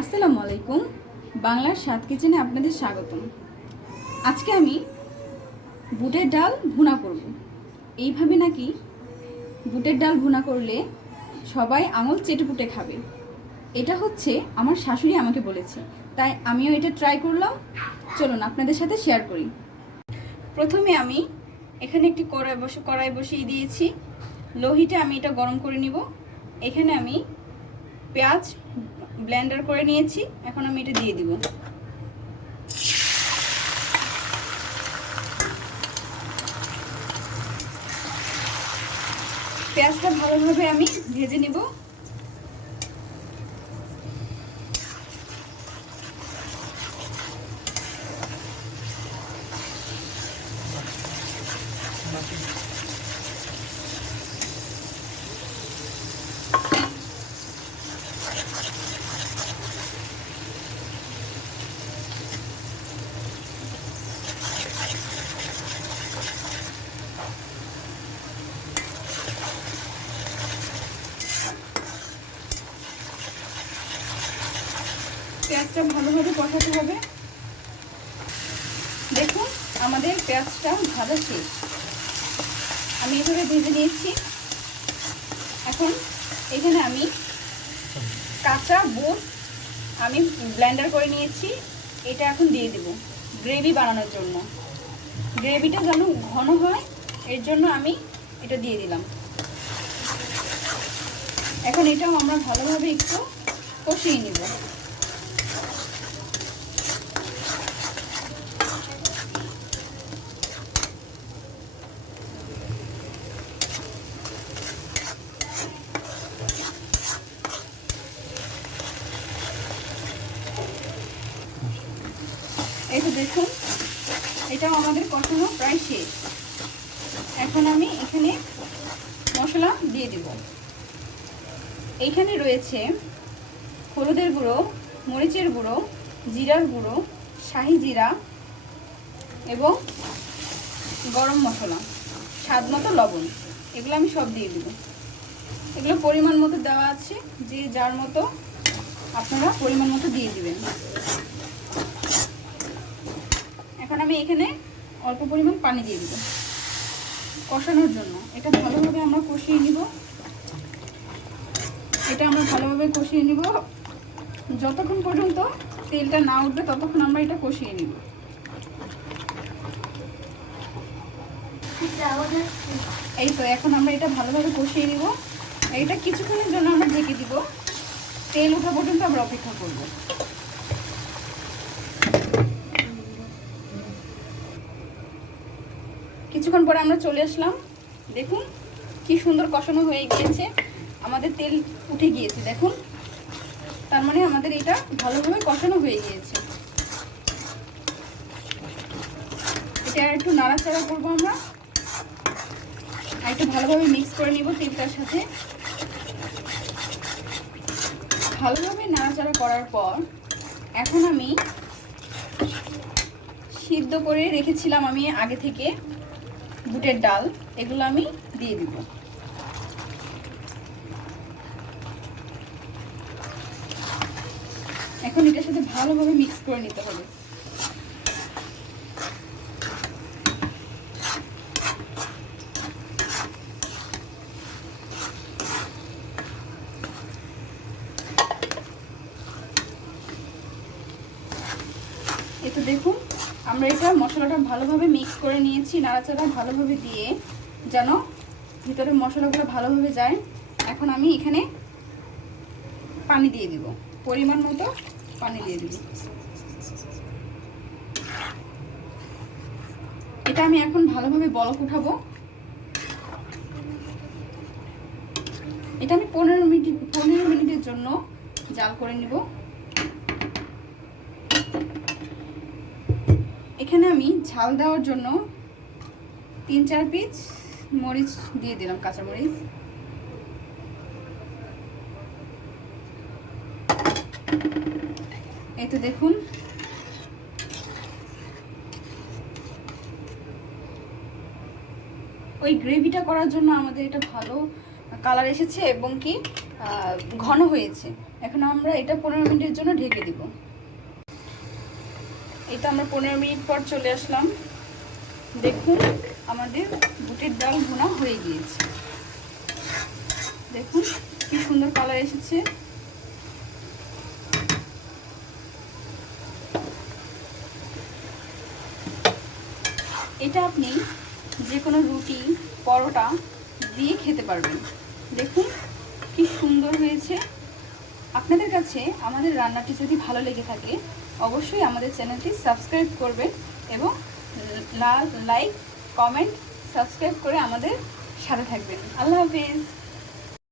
আসসালামু আলাইকুম। বাংলার স্বাদ কিচেনে আপনাদের স্বাগতম। আজকে আমি বুটের ডাল ভুনা করব। এইভাবে নাকি বুটের ডাল ভুনা করলে সবাই আঙুল চেটেপুটে খাবে। এটা হচ্ছে আমার শাশুড়ি আমাকে বলেছে, তাই আমিও এটা ট্রাই করলাম। চলুন আপনাদের সাথে শেয়ার করি। প্রথমে আমি এখানে একটি কড়াই বসিয়ে দিয়েছি। লোহিতে আমি এটা গরম করে নিব। এখানে আমি পেঁয়াজ ব্লেন্ডার করে নিয়েছি। এখন আমি এটা দিয়ে দিব। পেঁয়াজটা ভালোভাবে আমি ভেজে নিব। পেঁয়াজটা ভালোভাবে কষাতে হবে। দেখুন আমাদের পেঁয়াজটা ভাজা শেষ। আমি এভাবে ভেজে নিয়েছি। এখন এখানে আমি কাঁচা বুট আমি ব্লেন্ডার করে নিয়েছি। এটা এখন দিয়ে দেব গ্রেভি বানানোর জন্য। গ্রেভিটা যেন ঘন হয় এর জন্য আমি এটা দিয়ে দিলাম। এখন এটাও আমরা ভালোভাবে একটু কষিয়ে নিব। এই তো দেখুন এটাও আমাদের কষানো প্রায় শেষ। এখন আমি এখানে মশলা দিয়ে দেব। এইখানে রয়েছে হলুদের গুঁড়ো, মরিচের গুঁড়ো, জিরার গুঁড়ো, শাহি জিরা এবং গরম মশলা, স্বাদ মতো লবণ। এগুলো আমি সব দিয়ে দেব। এগুলো পরিমাণ মতো দেওয়া আছে, যে যার মতো আপনারা পরিমাণ মতো দিয়ে দিবেন। এখন আমি এখানে অল্প পরিমাণ পানি দিয়ে দেব কষানোর জন্য। এটা ভালোভাবে আমরা কষিয়ে নিব। যতক্ষণ পর্যন্ত তেলটা না উঠবে ততক্ষণ আমরা এটা কষিয়ে নিব। এই তো এখন আমরা এটা ভালোভাবে কষিয়ে নিব। এটা কিছুক্ষণের জন্য আমরা ঢেকে দিব। তেল ওঠা পর্যন্ত আমরা অপেক্ষা করব। কিছুক্ষণ পরে আমরা চলে আসলাম। দেখুন কি সুন্দর কষানো হয়ে গিয়েছে, আমাদের তেল উঠে গিয়েছে। দেখুন তার মানে আমাদের এটা ভালোভাবে কষানো হয়ে গিয়েছে। এটা আর একটু নাড়াচাড়া করবো আমরা, আর একটু ভালোভাবে মিক্স করে নিব তেলটার সাথে। ভালোভাবে নাড়াচাড়া করার পর এখন আমি সিদ্ধ করে রেখেছিলাম আমি আগে থেকে বুটের ডাল, এগুলো আমি দিয়ে দিব। এখন এটার সাথে ভালোভাবে মিক্স করে নিতে হবে। এই তো দেখুন আমরা এটা মশলাটা ভালোভাবে মিক্স করে নিয়েছি, নাড়াচাড়া ভালোভাবে দিয়ে যেন ভিতরে মশলাগুলো ভালোভাবে যায়। এখন আমি এখানে পানি দিয়ে দিব, পরিমাণ মতো পানি দিয়ে দিব। এটা আমি এখন ভালোভাবে বলক উঠাবো। এটা আমি 15 মিনিটের জন্য জাল করে নিব। এখানে আমি ঝাল দেওয়ার জন্য 3-4 পিস মরিচ দিয়ে দিলাম, কাঁচা মরিচ। এই তো দেখুন ওই গ্রেভিটা করার জন্য আমাদের এটা ভালো কালার এসেছে এবং কি ঘন হয়েছে। এখন আমরা এটা 15 মিনিটের জন্য ঢেকে দিব। এই তো আমরা 15 মিনিট পর চলে আসলাম। দেখুন আমাদের বুটের ডাল ভুনা হয়ে গিয়েছে। দেখুন কি সুন্দর কালার এসেছে। এটা আপনি যে কোনো রুটি, পরোটা দিয়ে খেতে পারবেন। দেখুন কি সুন্দর হয়েছে। আপনাদের কাছে আমাদের রান্নাটি যদি ভালো লেগে থাকে অবশ্যই আমাদের চ্যানেলটি সাবস্ক্রাইব করবেন এবং লাইক, কমেন্ট, সাবস্ক্রাইব করে আমাদের সাথে থাকবেন। আল্লাহ হাফিজ।